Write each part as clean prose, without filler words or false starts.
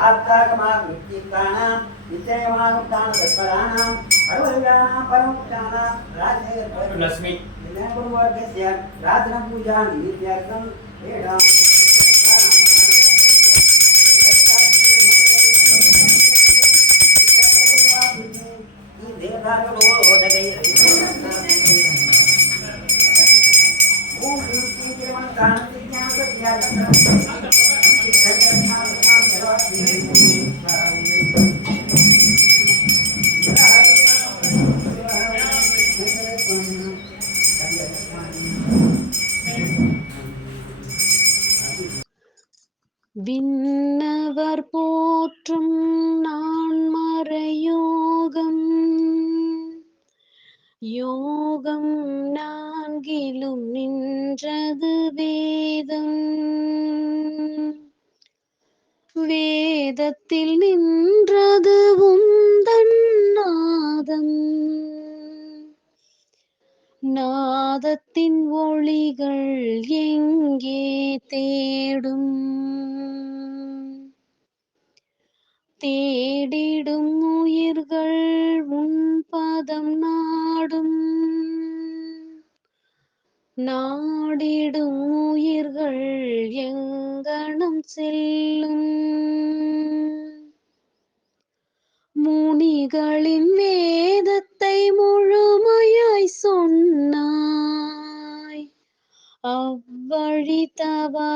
ஆத்தாகமாக வித்தியக்கானாம் நிச்சயமாக தான தற்பரானாம் அருவருகானாம் பரமுக்தானாம் ராஜேகர் லட்சுமி குருவர்கஸ்ய ராத்ன பூஜா நித்யார்த்தம் வேடாம் விண்ணவர் போற்றும் நான்மறையோகம் யோகம் நான்கிலும் நின்றது வேதம் வேதத்தில் நின்றது உந்தன் நாதம் நாதத்தின் ஒளிகள் எங்கே தேடும் தேடிடும் உயிர்கள் உன் பதம் நாடும் நாடிடும் உயிர்கள் எங்கனம் செல்லும் முனிகளின் வேதத்தை முழுமையாய் சொன்னாய் அவ்வழி தவறாரனாய்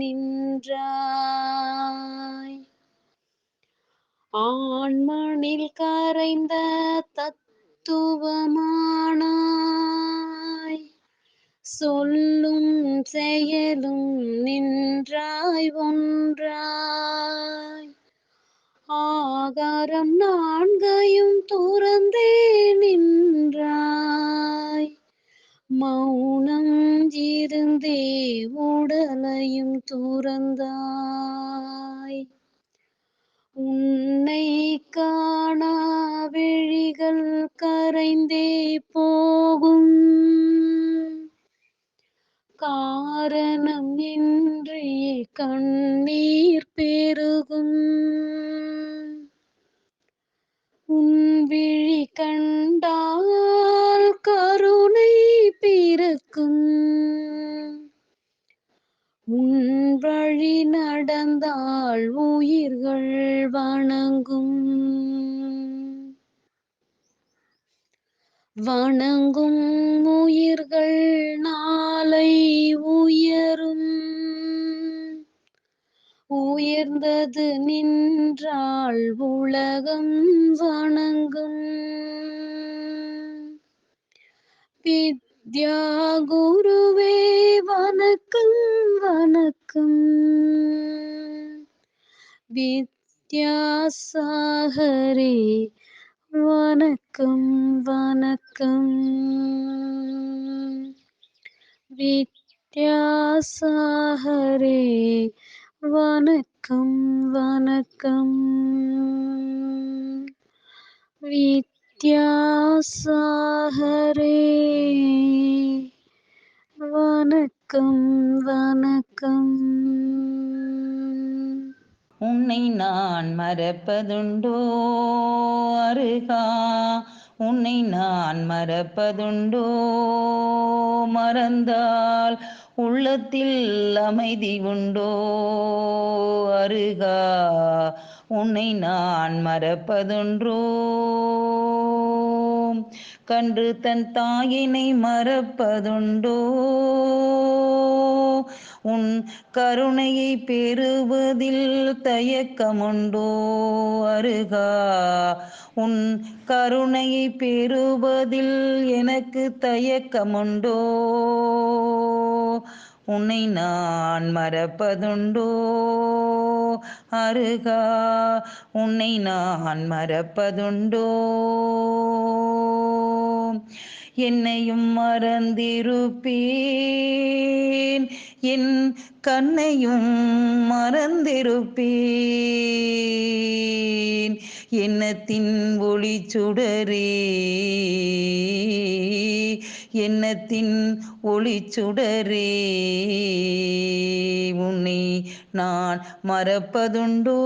நின்றாய் ஆண்மணில் கரைந்த தத்துவமானாய் சொல்லும் செயலும் நின்றாய் ஒன்றாய் ஆகாரம் நான்கையும் துறந்தே நின்றாய் மௌனம் இருந்தே உடலையும் துறந்தாய் உன்னை காணா விழிகள் கரைந்தே போகும் காரணம் இன்றியே கண்ணீர் பெருகும் உன் விழி கண்டால் கருணை பிறக்கும் உன் வழி நடந்தால் உயிர்கள் வணங்கும் வணங்கும் உயிர்கள் நாளை உயரும் உயர்ந்தது நின்றால் உலகம் வணங்கும் வித்யா குருவே வணக்கம் வணக்கம் வித்யாசாகரே வணக்கம் வணக்கம் வித்யாசாகரே வணக்கம் வணக்கம் வித்யாசாகரே வணக்கம் வணக்கம். உன்னை நான் மறப்பதுண்டோ அருகா உன்னை நான் மறப்பதுண்டோ மறந்தால் உள்ளத்தில் அமைதி உண்டோ அருகா உன்னை நான் மறப்பதுன்றோ கன்று தன் தாயினை மறப்பதுண்டோ உன் கருணையை பெறுவதில் தயக்கமுண்டோ அருகா உன் கருணையை பெறுவதில் எனக்கு தயக்கமுண்டோ உன்னை நான் மறப்பதுண்டோ அருகா உன்னை நான் மறப்பதுண்டோ என்னையும் மறந்திருப்பேன் என் கண்ணையும் மறந்திருப்பேன் எண்ணத்தின் ஒளி சுடரே எண்ணத்தின் ஒளி சுடரே உன்னை நான் மறப்பதுண்டோ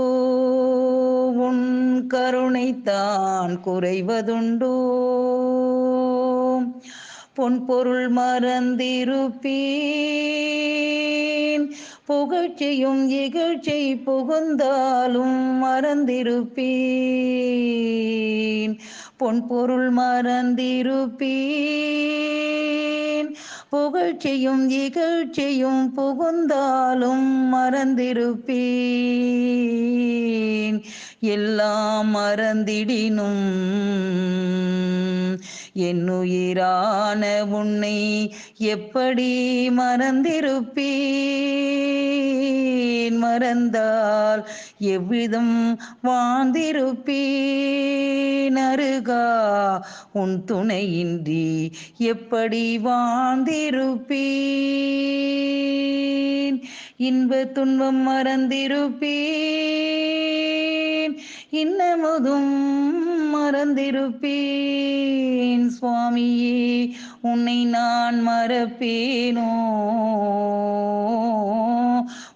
உன் கருணைத்தான் குறைவதுண்டோ பொன்பொருள் மறந்திருப்பேன் புகழ்ச்சியும் இகழ்ச்சி புகுந்தாலும் மறந்திருப்பேன் பொன்பொருள் மறந்திருப்பேன் புகழ்ச்சியும் இகழ்ச்சியும் புகுந்தாலும் மறந்திருப்பேன் எல்லாம் மறந்திடினும் என்னுயிரான உன்னை எப்படி மறந்திருப்பேன் மறந்தால் எவ்விதம் வாழ்ந்திருப்பேன் அருகா உன் துணையின்றி எப்படி வாழ்ந்திருப்பேன் இன்ப துன்பம் மறந்திருப்பேன் இன்னமுதும் மறந்திருப்பேன் சுவாமியே உன்னை நான் மறப்பேனோ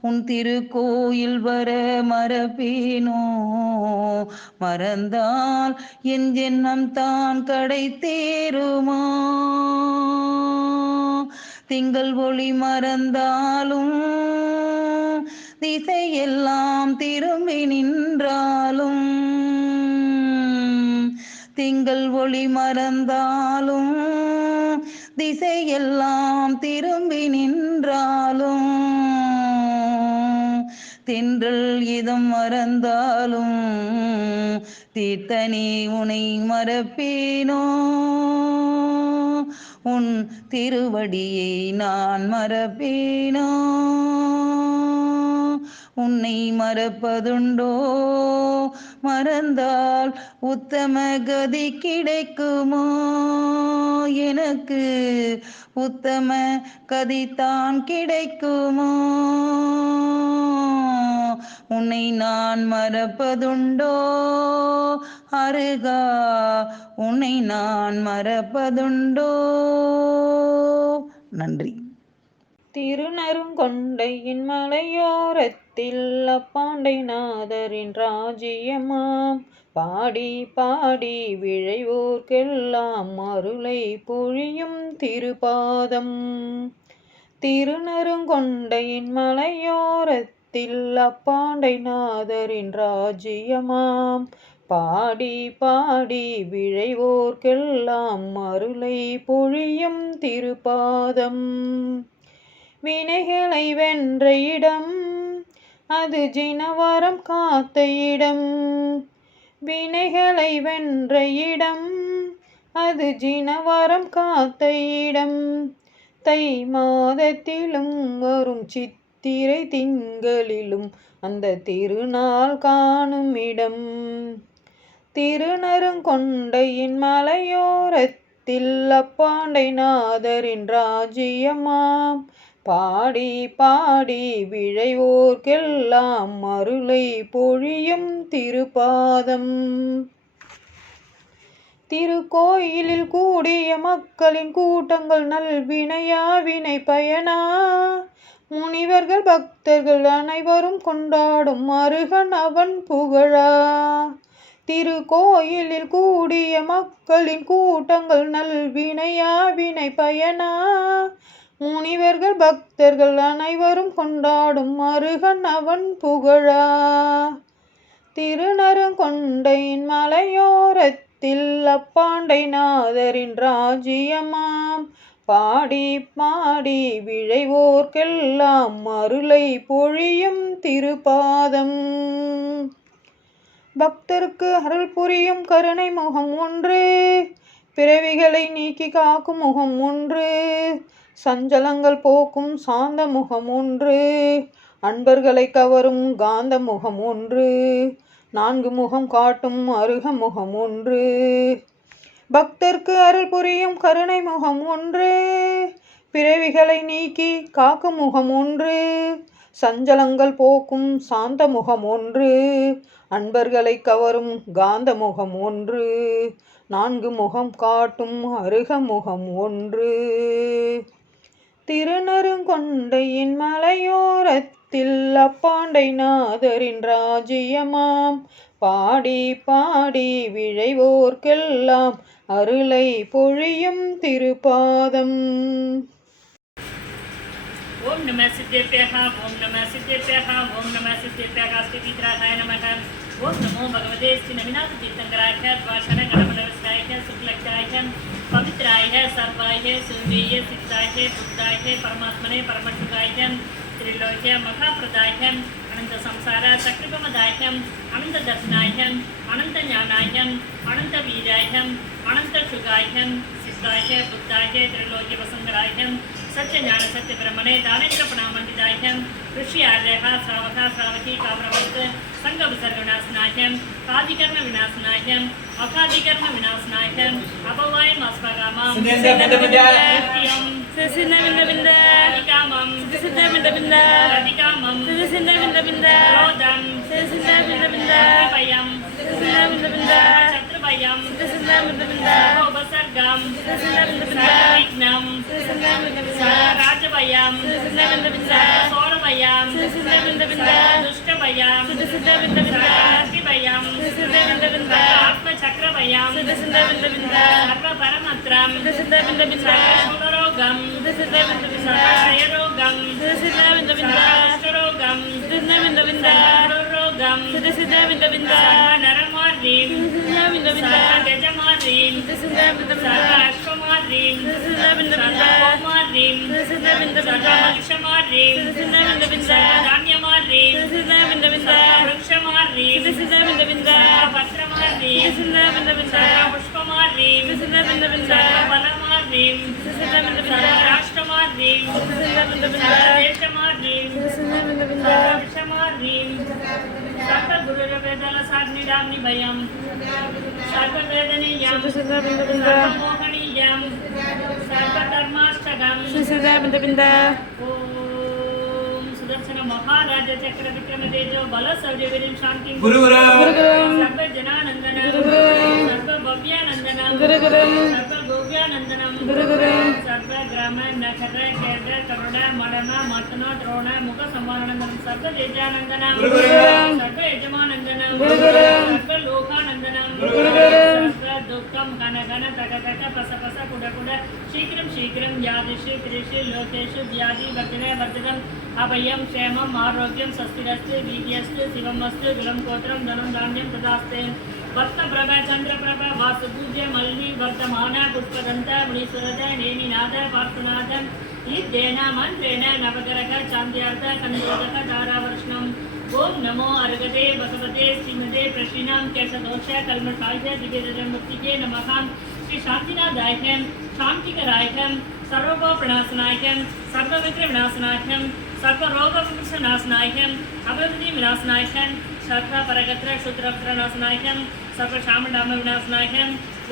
உன் திருக்கோயில் வர மறப்பேனோ மறந்தால் என் ஜென்மம் தான் கடை தேருமா திங்கள் ஒளி மறந்தாலும் திசையெல்லாம் திரும்பி நின்றாலும் திங்கள் ஒளி மறந்தாலும் திசையெல்லாம் திரும்பி நின்றாலும் தென்றல் இதம் மறந்தாலும் தீர்த்தனே உனை மறப்பேனோ உன் திருவடியை நான் மறப்பேனோ உன்னை மறப்பதுண்டோ மறந்தால் உத்தம கதி கிடைக்குமோ எனக்கு உத்தம கதிதான் கிடைக்குமோ உன்னை நான் மறப்பதுண்டோ அருகா உன்னை நான் மறப்பதுண்டோ நன்றி. திருநறுங்கொண்டையின் மலையோரத்தில் அப்பாண்டை நாதரின் ராஜ்யமாம் பாடி பாடி விழைவோர்க்கெல்லாம் அருளை பொழியும் திருப்பாதம் திருநறுங்கொண்டையின் மலையோரத்தில் அப்பாண்டை நாதரின் ராஜ்யமாம் பாடி பாடி விழைவோர்க்கெல்லாம் அருளை பொழியும் திருப்பாதம் வினைகளை வென்ற இடம் அது ஜினவரம் காத்த இடம் வினைகளை வென்ற இடம் அது ஜினவரம் காத்த இடம் தை மாதத்திலும் வரும் சித்திரை திங்களிலும் அந்த திருநாள் காணும் இடம் திருநறுங்கொண்டையின் மலையோரத்தில் அப்பாண்டை நாதரின் ராஜ்யமாம் பாடி பாடி விழைவோர்க்கெல்லாம் அருளை பொழியும் திருப்பாதம் திருக்கோயிலில் கூடிய மக்களின் கூட்டங்கள் நல்வினையா வினை பயனா முனிவர்கள் பக்தர்கள் அனைவரும் கொண்டாடும் அருகன் அவன் புகழா திருக்கோயிலில் கூடிய மக்களின் கூட்டங்கள் நல்வினையா வினை பயனா முனிவர்கள் பக்தர்கள் அனைவரும் கொண்டாடும் அருகன் அவன் புகழா திருநறுங்கொண்டையின் மலையோரத்தில் அப்பாண்டை நாதரின் ராஜ்யமாம் பாடி பாடி விழைவோர்க்கெல்லாம் அருளை பொழியும் திருப்பாதம் பக்தருக்கு அருள் புரியும் கருணை முகம் ஒன்று பிறவிகளை நீக்கி காக்கும் முகம் ஒன்று சஞ்சலங்கள் போக்கும் சாந்த முகம் ஒன்று அன்பர்களை கவரும் காந்த முகம் ஒன்று 4 முகம் காட்டும் அருக முகம் ஒன்று பக்தர்க்கு அருள் புரியும் கருணை முகம் ஒன்று பிறவிகளை நீக்கி காக்கும் முகம் ஒன்று சஞ்சலங்கள் போக்கும் சாந்த முகம் ஒன்று அன்பர்களை கவரும் காந்த முகம் ஒன்று 4 முகம் காட்டும் அருக முகம் ஒன்று திருநறுங்கொண்டையின் மலையோரத்தில் தில்லப்பாண்டை நாதரின் ராஜ்யமாம் பாடி பாடி விழைவோர்க்கெல்லாம் அருளை பொழியும் திருப்பாதம். ஓம் நம சித்தேபியஹ ஓம் நம சித்தேபியஹ ஓம் நம சித்தேபியஹ ஸ்ரீவித்ராய நமஹ. ஓம் நமோ பகவதே ஸ்ரீ நவிநாத தீர்த்தங்கராய துவாசன கணபனவஸ்தாய சுக்லக்ஷாய பவித்ராய சர்வாய சூரியய சித்தாய புத்தாய பரமாத்மனே பரமசுகாய त्रिलोक्य महाप्रदायं अनंत संसार सक्रिपमदायं अनंत दर्शनायं अनंत ज्ञानायं अनंत वीरायं अनंत शुगायं सिद्धाय बुद्धाय त्रिलोक्य वसंगरायं सत्य ज्ञान सत्य ब्रह्मणे दानेन्द्र प्रणामंडितायं ऋषि आर्यः श्रावका श्रावकी कामरवत् संघ विसर्ग विनाशनायं कादिकर्म विनाशनायं अकादिकर्म विनाशनायं अपवायं अस्मगामं राजभयं सौरभयं दुष्टभयं भयं आत्मचक्रभयं सर्वपरमत्रं शूलरोगं क्षयरोगं कुष्ठरोगं रोगं नरमार्रीं गजमार्रीं अश्वमार्रीं गोमार्रीं मनुष्यमार्रीं धान्यमार्रीं वृक्षमार्रीं पत्रमार्रीं पुष्पमार्रीं फलमार्रीं राष्ट्रमार्रीं देशमार्रीं विषमार्रीं सर्वगुरुर्वेदलसाग्निडाग्नि भयं सर्ववेदनीयं सर्वमोहनीयं सर्वधर्माष्टकं ओम सुदर्शन महाराज चक्र विक्रम तेजो बल सौर्यवीर्यं शांति सर्व जनानंदन सर्व भव्यानंदन सर्व गोव्यानंदनम सर्व ग्राम नखर खेद करुण मडम मतन द्रोण मुख संवारणंदनम सर्व तेजानंदनम सर्व यजमानंदनम सर्व लोकानंदनम सर्व दुःखम घन घन तक तक पस पस कुड कुड शीघ्रं शीघ्रं यादिषु त्रिषु लोकेषु व्याधि वर्धने वर्धनम् अभयं क्षेमम् आरोग्यं स्वस्तिरस्तु वीर्यस्तु शिवमस्तु कुलं गोत्रं धनं धान्यं तदास्ते भक्तप्रभ चन्द्रप्रभ वासुपूज्य मल्लि वर्तमान पुष्पदन्त मुनीश्वरद नेमिनाथ पार्थनाथ ईद्येन मन्त्रेण नवग्रह चान्द्यार्थ कन्दोदक तारावर्ष्णम् ओम नमो अर्गते भगवते श्रीमते प्रश्रीणां केशदोष कल्मषाय दिव्यमुक्तिके नमः श्री शांतिनाथाय शांतिकराय सर्वपापनाशनाय सर्वविघ्न विनाशनाय सर्वरोग विनाशनाय अभिवृद्धि विनाशनाय सर्वपरगत्र क्षुद्रवस्त्र नाशनाय सर्वशामडाम विनाशनाय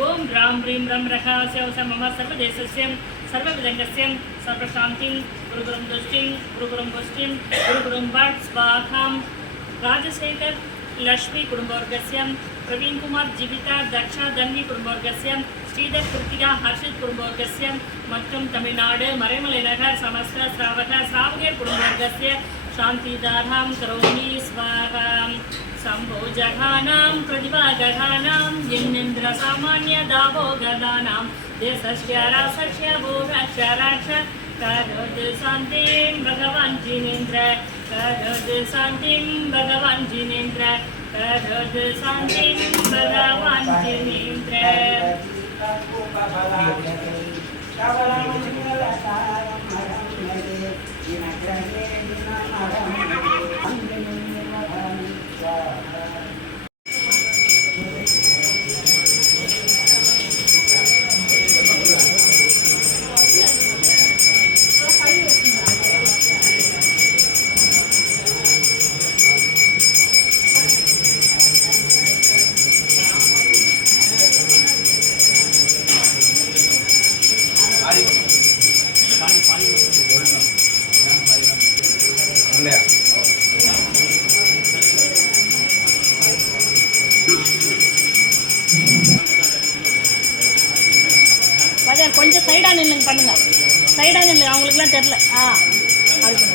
ओम ह्रां ह्रीं रं रकास्य मम सर्वदेशस्य सर्वविदङ्गस्य सर्वशान्तिं गुरुगुरुं दुष्टिं गुरुगुरुं पुष्टिं गुरुगुरुं भट् स्वाहां राजशेखर लक्ष्मी कुटुम्बवर्गस्य प्रवीण कुमार जीविता दक्षा धन्वी कुटुम्बवर्गस्य श्रीधर कृतिका हर्षित कुटुम्बवर्गस्य மற்றும் தமிழ்நாடு மறைமலை நகர் समस्त श्रावक श्रावके कुटुम्बवर्गस्य शान्तिदारां करोमि स्वाहां शम्भो जघानां प्रतिभागघानां यन्नेन्द्र सामान्य दावो गदानां देशस्य रासस्य भोगक्षराक्ष करोतु शान्तिं भगवान् जिनेन्द्र करोतु शान्तिं भगवान् जिनेन्द्र करोतु शान्तिं भगवान् जिनेन्द्र கொஞ்சம் சைடாக நில்லுங்க பண்ணுங்க சைடாக நில்லுங்க அவங்களுக்குலாம் தெரில அதுக்கு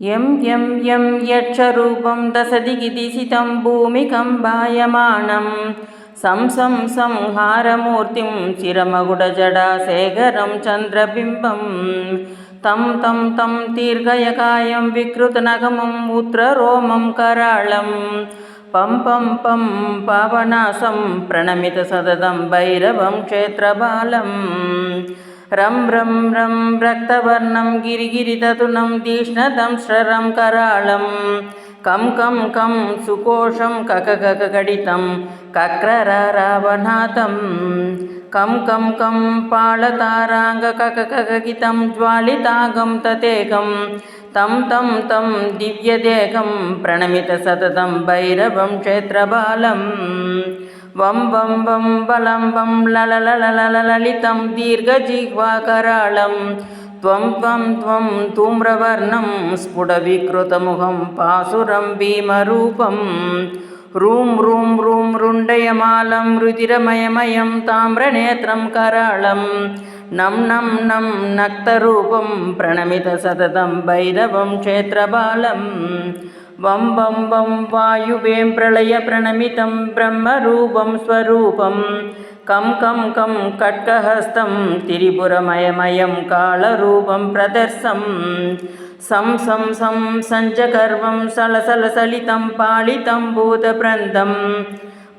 यं यं यं यक्षरूपं दशदिगिदिशितं भूमिकम्पायमानं संहारमूर्तिं शिरमकुटजटाशेखरं चन्द्रबिम्बं तं तं तं दीर्घयकायं विकृतनखमम् उग्ररोमं कराळं पं पं पं पावनासं प्रणमितसततं भैरवं क्षेत्रपालं रं रं रं रक्तवर्णं गिरिगिरिततुनं तीक्ष्णदं श्ररं कराळं कं कं कं सुकोशं ककककडितं कक्ररावनाथं कं कं कं पाळताराङ्गककककितं ज्वालिताङ्गं ततेकं तं तं तं दिव्यदेकं प्रणमितसततं भैरवं क्षेत्रपालं वं वं वं बलं वं ललितं दीर्घजिह्वाकराळं त्वं त्वं त्वं धूम्रवर्णं स्फुटविकृतमुखं पासुरं भीमरूपं रूं रूं रूं रुण्डयमालं रुधिरमयमयं ताम्रनेत्रं कराळं नं नं नं नक्तरूपं प्रणमितसततं भैरवं क्षेत्रपालं वं वं वं वायुवें प्रलयप्रणमितं ब्रह्मरूपं स्वरूपं कं कं कं कट्कहस्तं त्रिपुरमयमयं कालरूपं प्रदर्शं सं सञ्चकर्वं सलसलसलितं पालितं भूतप्रन्दं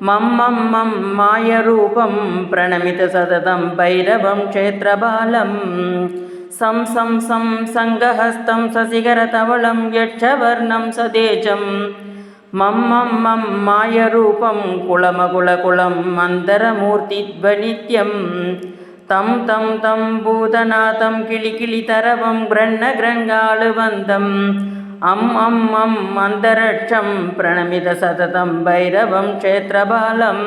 मं मं मं मायरूपं प्रणमितसततं भैरवं क्षेत्रपालं सं सङ्गहस्तं सशिखरतवलं यक्षवर्णं सतेजं मं मं मं मायरूपं कुलमकुलकुलं मन्दरमूर्तिध्वनित्यं तं तं तं भूतनाथं किलिकिलितरवं गृह्णगृङ्गालुवन्दम् अम् अन्तरक्षं प्रणमितसततं भैरवं क्षेत्रपालं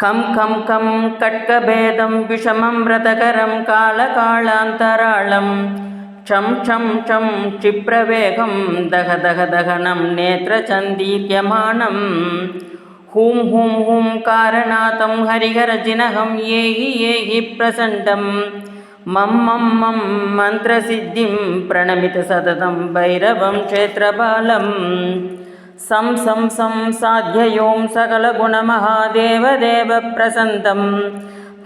कं कं कं कट्कभेदं विषमं व्रतकरं कालकालान्तराळं क्षं क्षं क्षं क्षिप्रवेगं दहनं नेत्रचन्दीर्यमाणं हूं हूं हूं कारणातं हरिहरजिनहं येहि प्रचण्डं मं मं मं मन्त्रसिद्धिं प्रणमितसततं भैरवं क्षेत्रपालं सं साध्ययों सकलगुणमहादेवदेवप्रसन्तं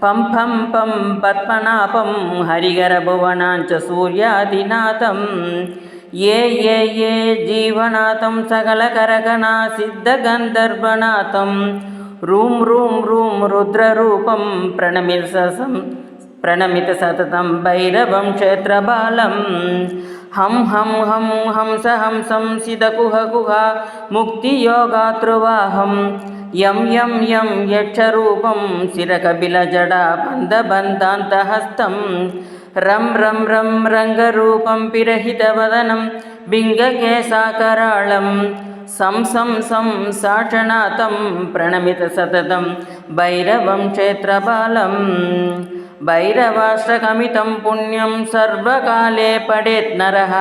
पं पं पं पद्मनाभं हरिहरभुवनाञ्च सूर्यादिनाथं ये जीवनाथं सकलकरगणासिद्धगन्धर्वनाथं रूं रूं रूं रुद्ररूपं प्रणमितसततं भैरवं क्षेत्रपालं हं हं हं हंसहंसं सिदकुहकुहा मुक्तियोगातृवाहं यं यं यं यक्षरूपं शिरकपिलजडाबन्धबन्धान्तहस्तं रं रं रं रङ्गरूपं पिरहितवदनं बिङ्गकेशाकराळं सं साक्षनाथं प्रणमितसततं भैरवं क्षेत्रपालं भैरवाष्टकमितं पुण्यं सर्वकाले पठेत् नरः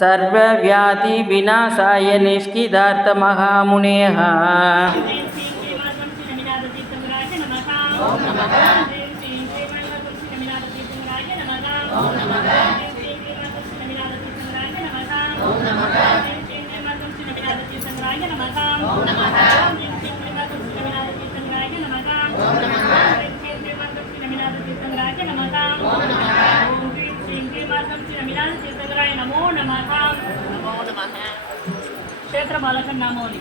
सर्वव्याधिविनाशाय निष्किदार्थमहामुनेः क्षेत्रबालकं नामोनि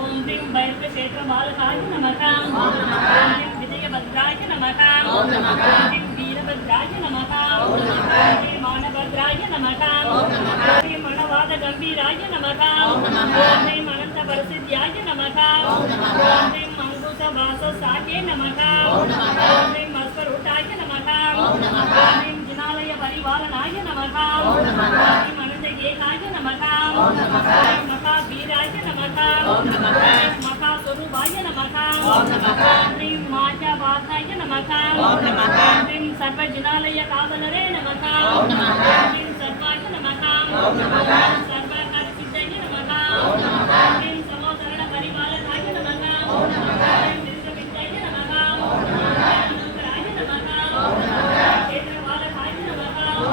ॐ ह्रीं भैरवक्षेत्रबालकाय नमः ॐ ह्रीं विजयभद्राय नमः ॐ ह्रीं वीरभद्राय नमः ॐ ह्रीं मानभद्राय नमः ॐ ह्रीं मणवादगम्भीराय नमः ॐ ह्रीं अनन्तपरसिद्ध्याय नमः ॐ ह्रीं अङ्कुशवाससाये नमः ॐ ह्रीं अस्वरूटाय नमः ॐ ह्रीं जिनालयपरिवारणाय नमः ॐ ह्रीं अनन्तगेहाय नमः ॐ महावीराय नमः ॐ महास्वरूपाय नमः ॐ ह्रीं मायावासाय नमः ॐ ह्रीं सर्वजिनालयकावलरे नमः ॐ ह्रीं सर्वाय नमः ॐ सर्वकार्यसिद्धये नमः ॐ ह्रीं समोसरणपरिपालकाय नमः ॐ ह्रीं विश्वविद्याय नमः ॐ ह्रीं अनुग्रहाय नमः ॐ क्षेत्रपालकाय नमः ॐ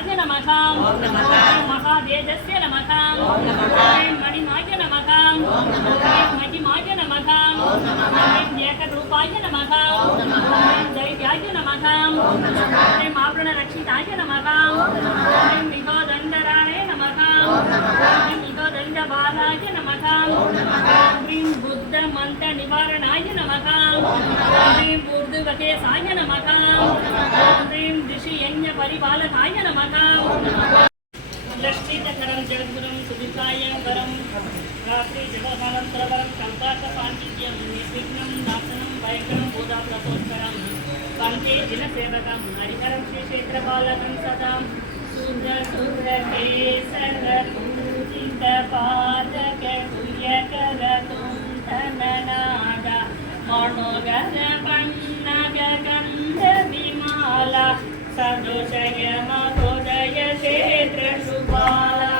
महाकालाय नमः महादेजस्य नमः मणिमाय नमः महिमाय नमः एकरूपाय नमः दैव्याय नमः आभरणरक्षिताय नमः विभोदण्डराय नमः विभोदण्डबालाय नमः ह्रीं बुद्धमन्त्रनिवारणाय नमः ह्रीं ऊर्ध्वकेशाय नमः ह्रीं ऋषियज्ञपरिपालकाय नमः लक्ष्मीकरं जगद्गुरुं सुविकायं वरं रात्रि जगदानन्तरवरं कल्पार्थपाण्डित्यं निर्विघ्नं नाशनं वैकरं बोधाप्रसोत्तरं वन्दे जिनसेवकं हरिहरं श्रीक्षेत्रपालकं सदां सुरसुरकेसरपूजितपादककुल्यकरतुण्डननाद मनोगरपण्णगगन्धविमाला सदोषय महोदय क्षेत्र शुभाला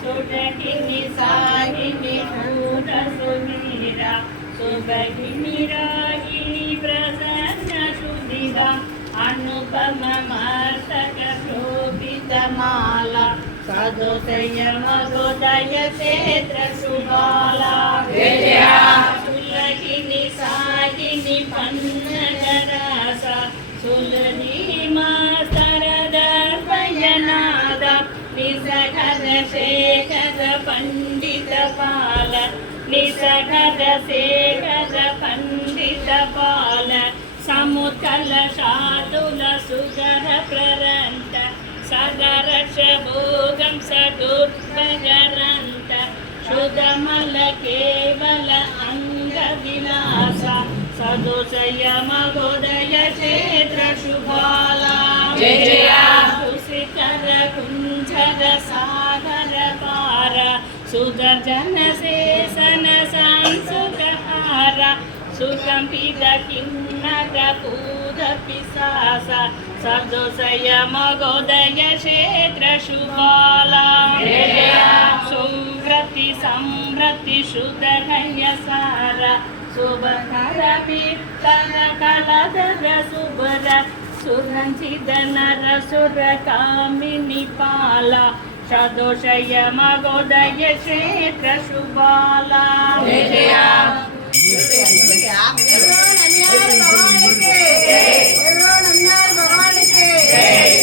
सुडकिनी साहिनी भूत सुमीरा सुभगिनी रागिनी प्रसन्न सुधिरा अनुपम मस्तक शोभितमाला सदोषय महोदय क्षेत्र शुभाला सुलगिनी साहिनी पन्नगरासा सुलनी मास्तरदर्पयनाद निसखद शेखद पंडित पाल निसखद शेखद पंडित पाल समुत्कल शातुल सुगर प्ररंत सदरश भोगं सदुर्भगरंत शुद्धमल केवल अंग विलासा सदोषय महोदय क्षेत्र शुभाला सुशिखर कुंजर सागर पार सुदर्शन शेषन संसुकहार सुकंपित किन्नर पूत पिशासा सदोषय महोदय क्षेत्र शुभाला सुव्रति समृद्धि शुद्धगय सारा सुभकर पित्तर कलधर सुभर सुरंचित नर सुर कामिनी पाला सदोषय महोदय क्षेत्र शुभाला भगवान के